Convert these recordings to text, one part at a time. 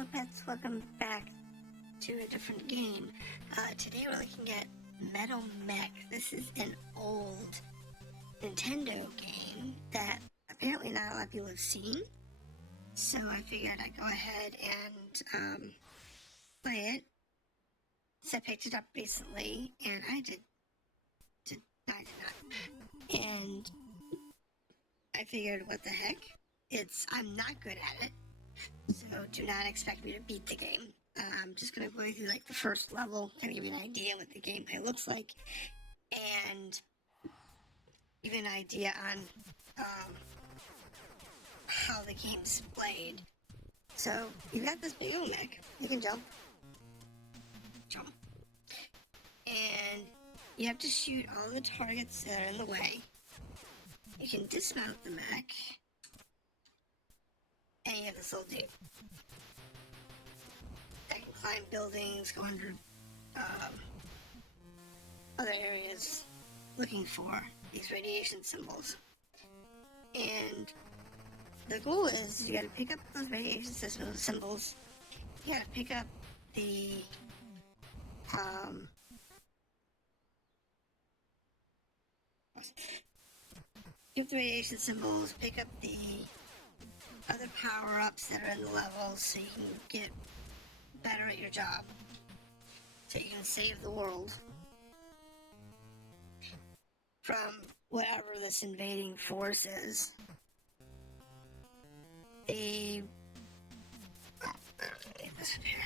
Hello pets, welcome back to a different game. Today we're looking at Metal Mech. This is an old Nintendo game that apparently not a lot of people have seen. So I figured I'd go ahead and play it. So I picked it up recently and I did not. And I figured, what the heck? I'm not good at it. So do not expect me to beat the game. I'm just going to go through like the first level, kind of give you an idea what the gameplay looks like, and give you an idea on how the game's played. So you've got this big old mech. You can jump, and you have to shoot all the targets that are in the way. You can dismount the mech, and you have this little dude. I can climb buildings, go under other areas looking for these radiation symbols. And the goal is you gotta pick up those radiation symbols. You gotta pick up the radiation symbols, pick up the other power-ups that are in the levels so you can get better at your job, so you can save the world from whatever this invading force is. Get this up here.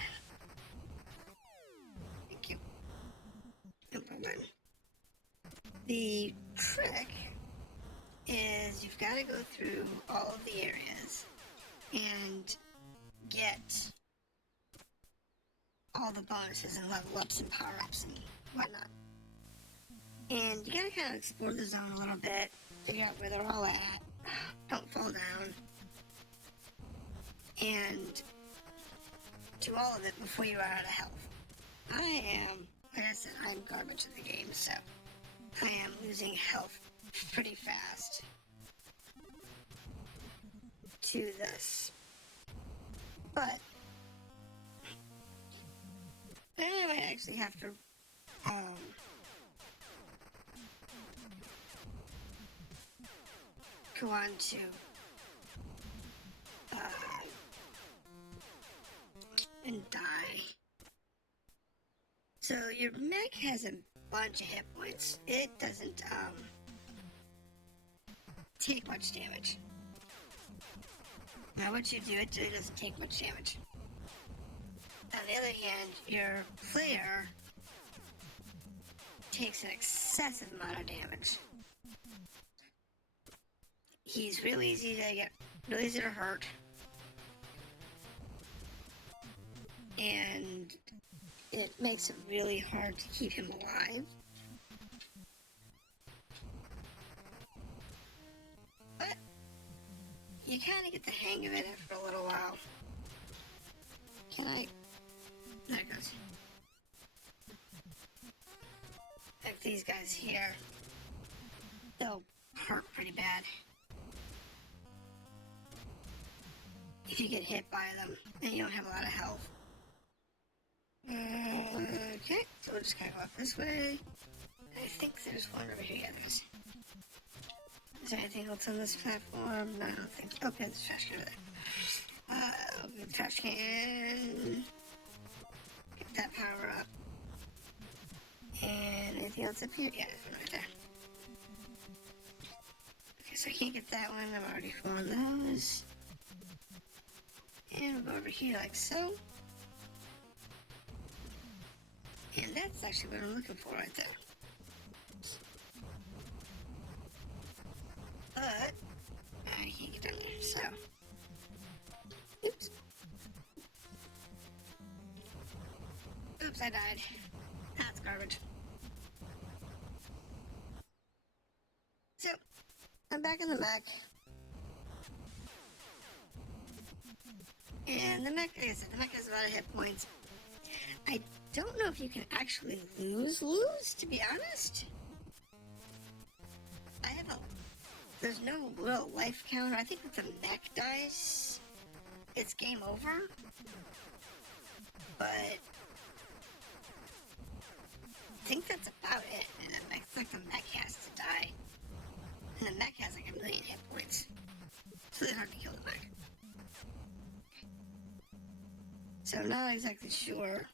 Thank you. No problem. The trick is you've got to go through all of the areas and get all the bonuses and level ups and power ups and whatnot. And you gotta kind of explore the zone a little bit, figure out where they're all at, don't fall down, and do all of it before you run out of health. Like I said, I'm garbage at the game, so I am losing health pretty fast to this. But I might actually have to go on to and die. So your mech has a bunch of hit points. It doesn't take much damage. Now what you do, it doesn't take much damage. On the other hand, your player takes an excessive amount of damage. He's real easy to hurt. And it makes it really hard to keep him alive. But you kind of get the hang of it after a little while. There it goes. Like these guys here, they'll hurt pretty bad if you get hit by them and you don't have a lot of health. Okay, so we'll just kind of go up this way. I think there's one over here. Yeah, there's. Is there anything else on this platform? No, I don't think. Okay, there's a trash can over there. Open the trash can. Get that power up. And anything else up here? Yeah, there's one right there. Okay, so I can't get that one. I'm already full on those. And we'll go over here like so. And that's actually what I'm looking for right there. But I can't get down there, so. Oops. Oops, I died. That's garbage. So, I'm back in the mech. And the mech, like I said, the mech has a lot of hit points. I don't know if you can actually lose, to be honest. There's no real life counter. I think with the mech dice, it's game over, but I think that's about it. And it's like the mech has to die. And the mech has like 1,000,000 hit points. It's really hard to kill the mech. So I'm not exactly sure.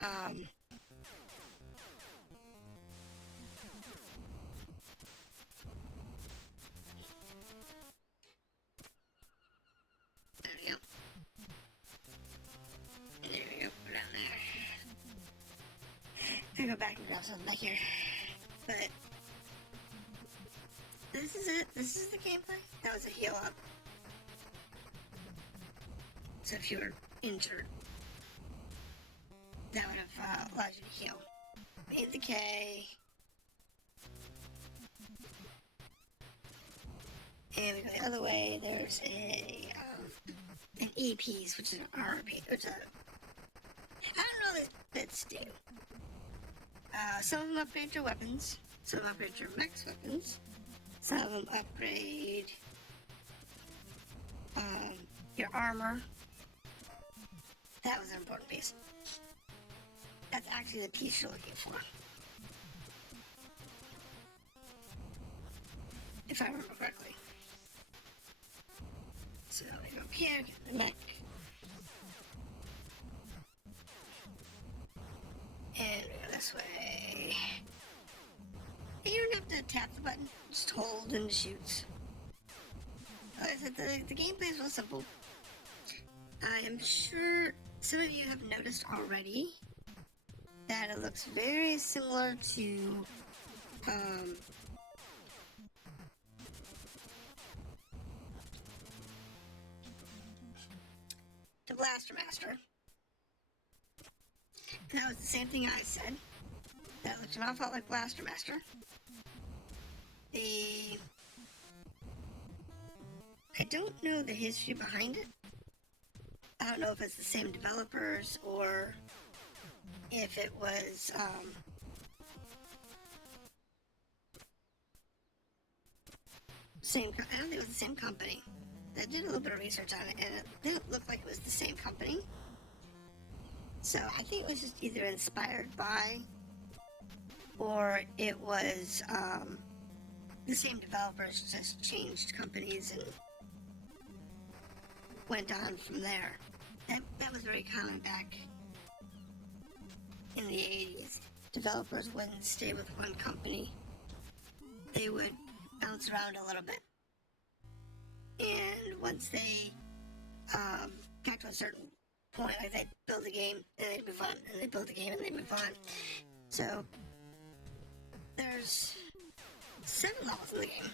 There we go. There we go. Put it down there. I'm gonna go back and grab something back here. But this is it. This is the gameplay. That was a heal up. So if you were injured, that would have allowed you to heal. Made the K. And we go the other way. There's an E piece, which is an R piece. Which I don't know what bits do. Some of them upgrade your weapons. Some of them upgrade your mech's weapons. Some of them upgrade your armor. That was an important piece. That's actually the piece you're looking for. If I remember correctly. So we go here, get the mech. And we go this way. You don't have to tap the button, just hold and it shoots. Like I said, the gameplay is real simple. I am sure some of you have noticed already that it looks very similar to Blaster Master. And that was the same thing I said. That looks an awful lot like Blaster Master. I don't know the history behind it. I don't know if it's the same developers or if it was I don't think it was the same company. I did a little bit of research on it, and it didn't look like it was the same company. So I think it was just either inspired by, or it was the same developers just changed companies and went on from there. That was very common back in the 80s. Developers wouldn't stay with one company. They would bounce around a little bit. And once they got to a certain point, like they'd build a game and they'd move on, and they'd build a game and they'd move on. So there's 7 levels in the game.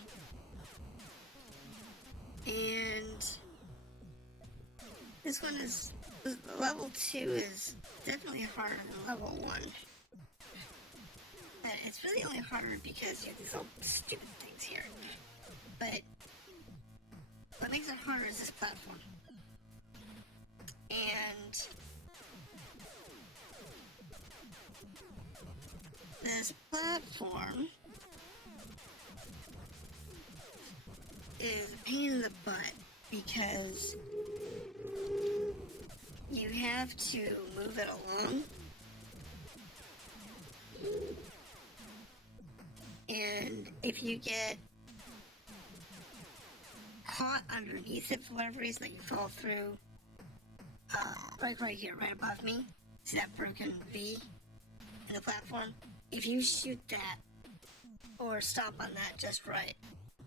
And this one is, level 2 is definitely harder than level 1. And it's really only harder because you have these little stupid things here. But what makes it harder is this platform. And this platform is a pain in the butt because you have to move it along. And if you get caught underneath it for whatever reason, like you fall through, right here, right above me, see that broken V in the platform? If you shoot that, or stomp on that just right,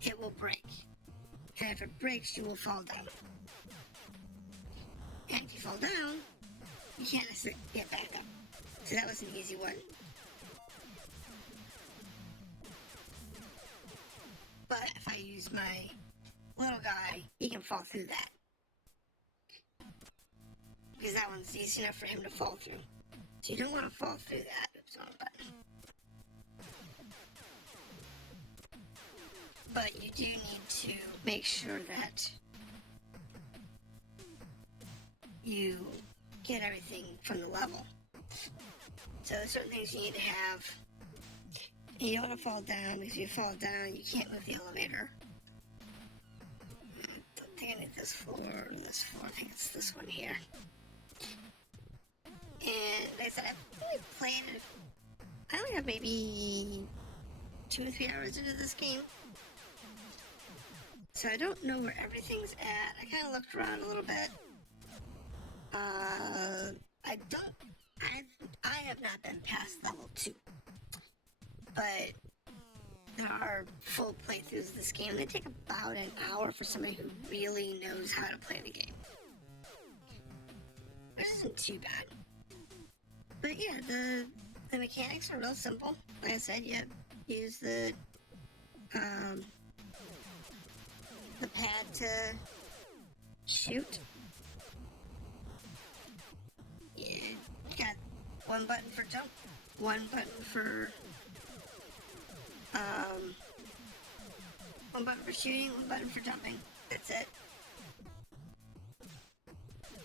it will break. And if it breaks, you will fall down. And if you fall down, you can't necessarily get back up. So that was an easy one. But if I use my little guy, he can fall through that. Because that one's easy enough for him to fall through. So you don't want to fall through that. Oops, wrong button. But you do need to make sure that you get everything from the level. So there's certain things you need to have. And you don't want to fall down, because if you fall down, you can't move the elevator. I don't think I need the this floor or this floor. I think it's this one here. And like I said, I've only played it. I only have maybe 2 or 3 hours into this game. So I don't know where everything's at. I kind of looked around a little bit. I have not been past level 2. But there are full playthroughs of this game. They take about an hour for somebody who really knows how to play the game. Which isn't too bad. But yeah, the mechanics are real simple. Like I said, you use the pad to shoot. You got one button for jump, one button for shooting, one button for jumping. That's it.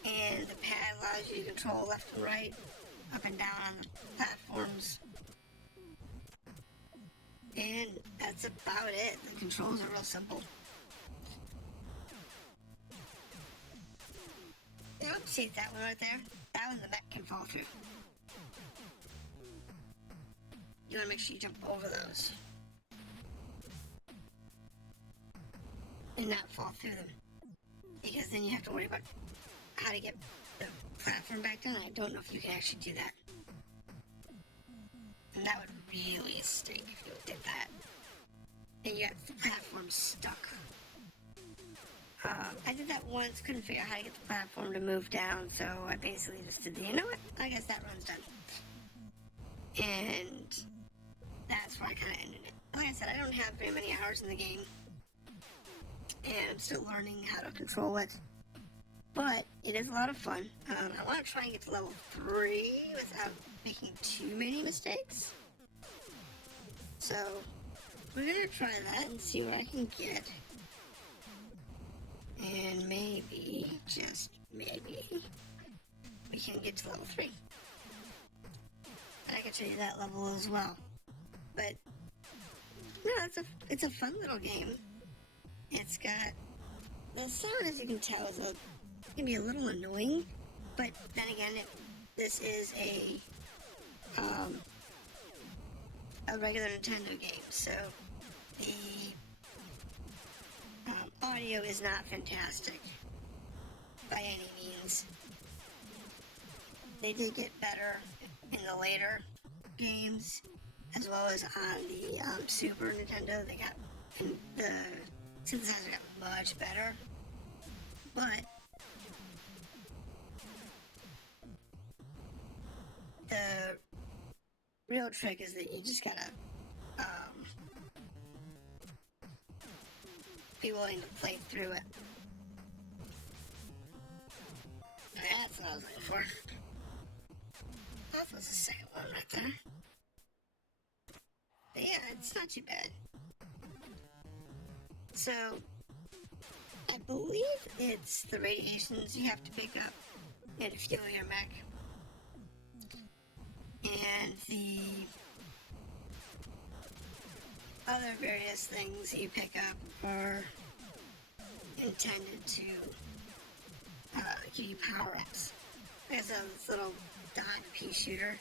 And the pad allows you to control left and right, up and down on the platforms. And that's about it. The controls are real simple. Yep, see that one right there? That one the mech can fall through. You want to make sure you jump over those. And not fall through them. Because then you have to worry about how to get the platform back down. I don't know if you can actually do that. And that would really stink if you did that. And you got the platform stuck. I did that once, couldn't figure out how to get the platform to move down, so I basically just did you know what? I guess that run's done. And that's where I kind of ended it. Like I said, I don't have very many hours in the game. And I'm still learning how to control it. But it is a lot of fun. I want to try and get to level 3 without making too many mistakes. So, we're going to try that and see what I can get. And maybe, just maybe, we can get to level 3. And I can show you that level as well. But, no, it's a fun little game. It's got, the sound, as you can tell, can be a little annoying. But then again, this is a regular Nintendo game, so the audio is not fantastic by any means. They did get better in the later games, as well as on the Super Nintendo. The synthesizer got much better, but the real trick is that you just gotta be willing to play through it. That's what I was looking for. That was the second one right there. But yeah, it's not too bad. So, I believe it's the radiations you have to pick up and fuel your mech. And the other various things you pick up are intended to give you power-ups. There's this little dot pea shooter.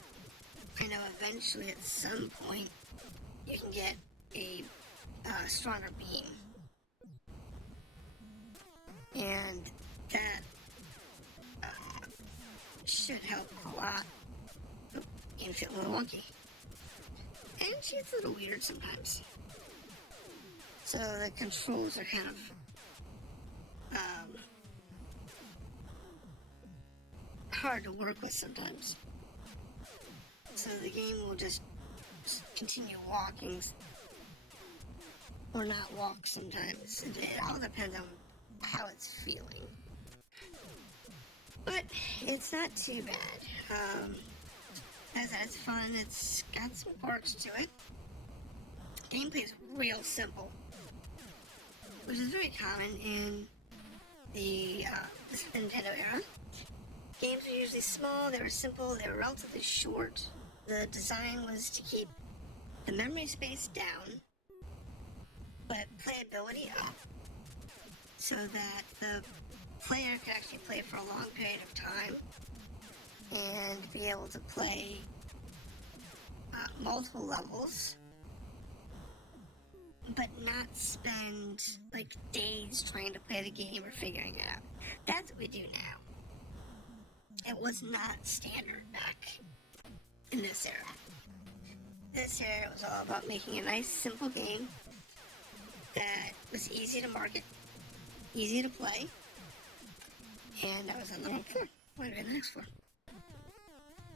I know eventually at some point you can get a stronger beam. And that should help a lot. Oh, you can feel a little wonky. And she's a little weird sometimes. So the controls are kind of hard to work with sometimes. So the game will just continue walking or not walk sometimes. It all depends on how it's feeling. But it's not too bad. As I said, it's fun. It's got some quirks to it. Gameplay is real simple, which is very common in the Nintendo era. Games were usually small, they were simple, they were relatively short. The design was to keep the memory space down, but playability up, so that the player could actually play for a long period of time and be able to play multiple levels, but not spend like days trying to play the game or figuring it out. That's what we do now. It was not standard back in this era. This era was all about making a nice, simple game that was easy to market, easy to play, and that was on the wrong floor. What did I next for?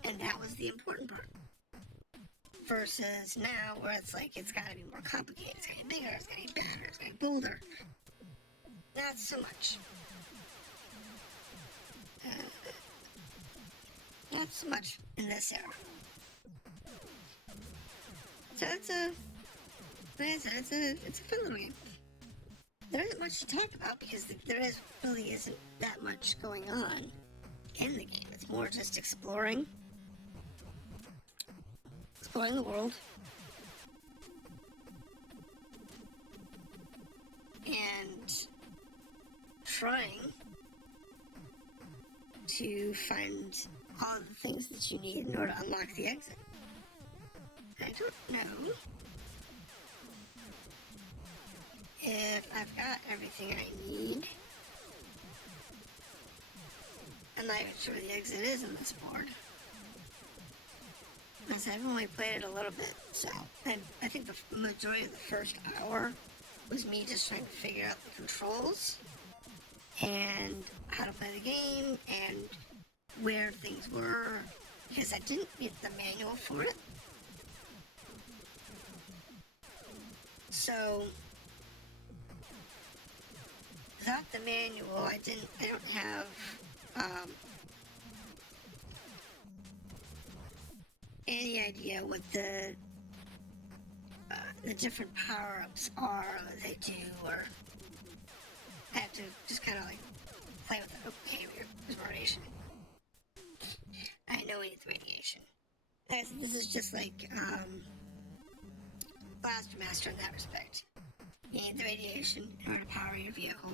And that was the important part. Versus now, where it's like, it's gotta be more complicated, it's gotta be bigger, it's gotta be better, it's gotta be bolder. Not so much. Not so much in this era. So it's a fun little game. There isn't much to talk about because really isn't that much going on in the game. It's more just exploring the world, and trying to find all of the things that you need in order to unlock the exit. I don't know if I've got everything I need. I'm not even sure the exit is in this board. As I've only played it a little bit, so I think the majority of the first hour was me just trying to figure out the controls and how to play the game and where things were, because I didn't get the manual for it. So without the manual, I don't have any idea what the different power-ups are that they do, or I have to just kind of like play with it. Okay, there's more radiation. I know we need the radiation. This is just like Blaster Master in that respect. You need the radiation in order to power your vehicle.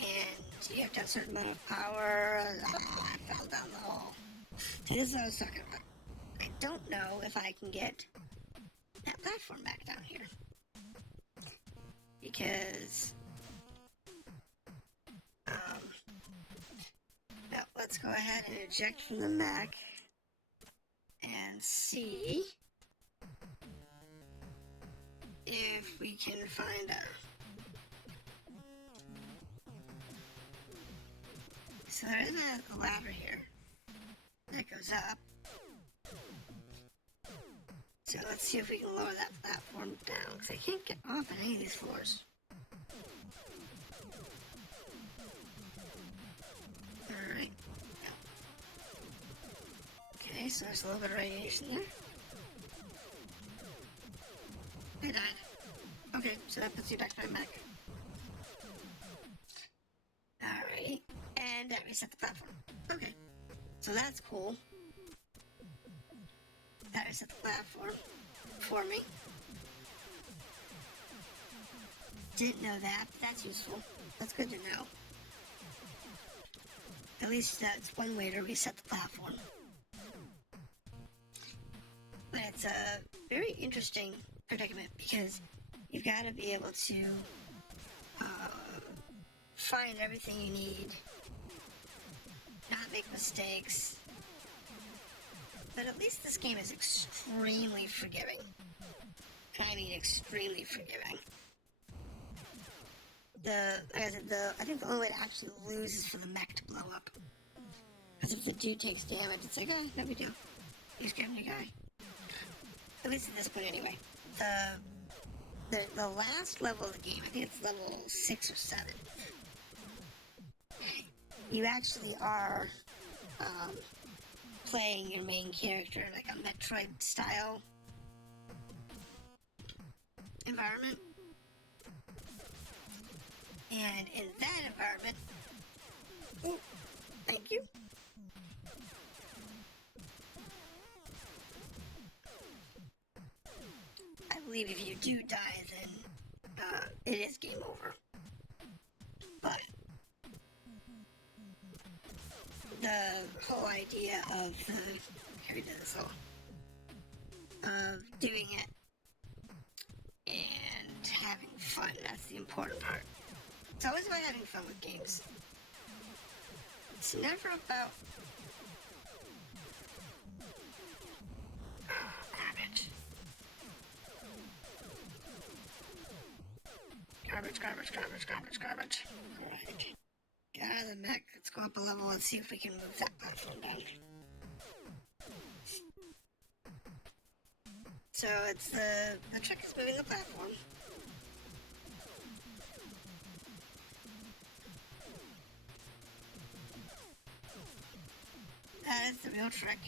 And you have to have a certain amount of power. I fell down the hole. See, this is what I was talking about. I don't know if I can get that platform back down here. Because, now let's go ahead and eject from the mech and see if we can find out. So there is a ladder here that goes up. So let's see if we can lower that platform down, because I can't get off on any of these floors. Alright. Okay, so there's a little bit of radiation there. I died. Okay, so that puts you back to my mech. Alright. And that reset the platform. Okay. So that's cool. That reset the platform for me. Didn't know that, but that's useful. That's good to know. At least that's one way to reset the platform. But it's a very interesting predicament because you've got to be able to find everything you need, not make mistakes. But at least this game is extremely forgiving. And I mean extremely forgiving. I think the only way to actually lose is for the mech to blow up. Because if the dude takes damage, it's like, oh, no big deal. He's grabbing a guy. At least at this point anyway. The last level of the game, I think it's level 6 or 7. You actually are playing your main character like a Metroid-style environment. And in that environment... Oh, thank you. I believe if you do die, then it is game over. But the whole idea of of doing it and having fun. That's the important part. It's always about having fun with games. It's never about garbage. Garbage. Alright. Get out of the mech. Let's go up a level and see if we can move that platform down. So it's the trick is moving the platform. That is the real trick.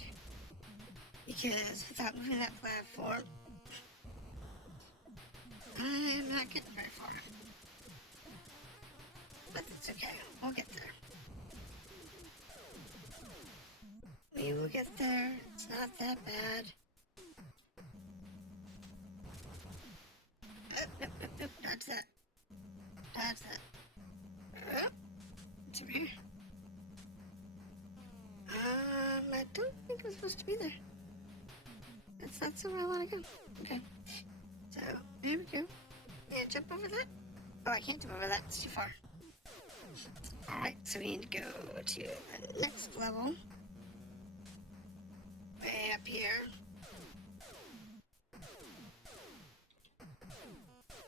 Because without moving that platform, I'm not getting very far. But it's okay. We'll get there. We will get there. It's not that bad. Nope. Dodge that. It's over here. I don't think I'm supposed to be there. That's not somewhere I want to go. Okay. So, there we go. Yeah, jump over that. Oh, I can't jump over that. It's too far. Alright, so we need to go to the next level. Way up here.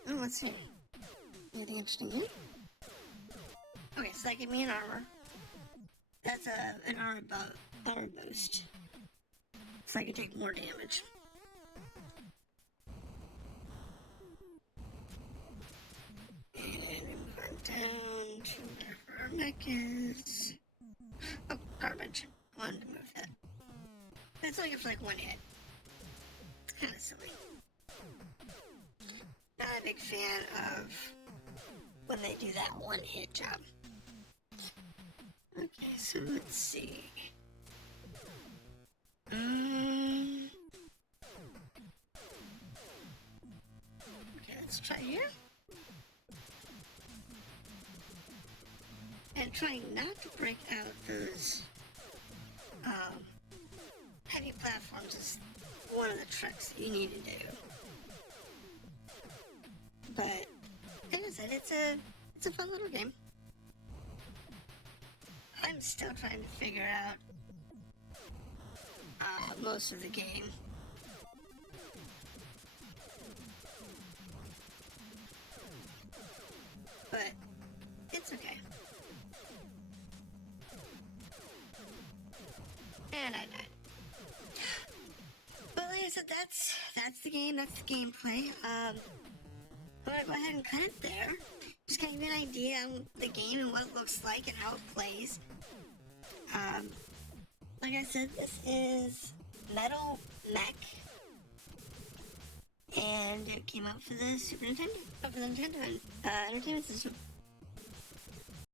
Oh, let's see. Anything interesting here? Okay, so that gave me an armor. That's an armor boost. So I can take more damage. And we move on down to where our mech is. Oh, garbage. I wanted to move that. That's only for like one hit. It's kind of silly. Not a big fan of when they do that one hit job. Okay, so let's see. Okay, let's try here. And trying not to break out those heavy platforms is one of the tricks you need to do. But like I said, it's a fun little game. I'm still trying to figure out most of the game. But it's okay. And I died. But like I said, that's the game, that's the gameplay. I'm gonna go ahead and cut it there. Just kind of give you an idea on the game and what it looks like and how it plays. Like I said, this is Metal Mech, and it came out for the Super Nintendo, for the Nintendo Entertainment System.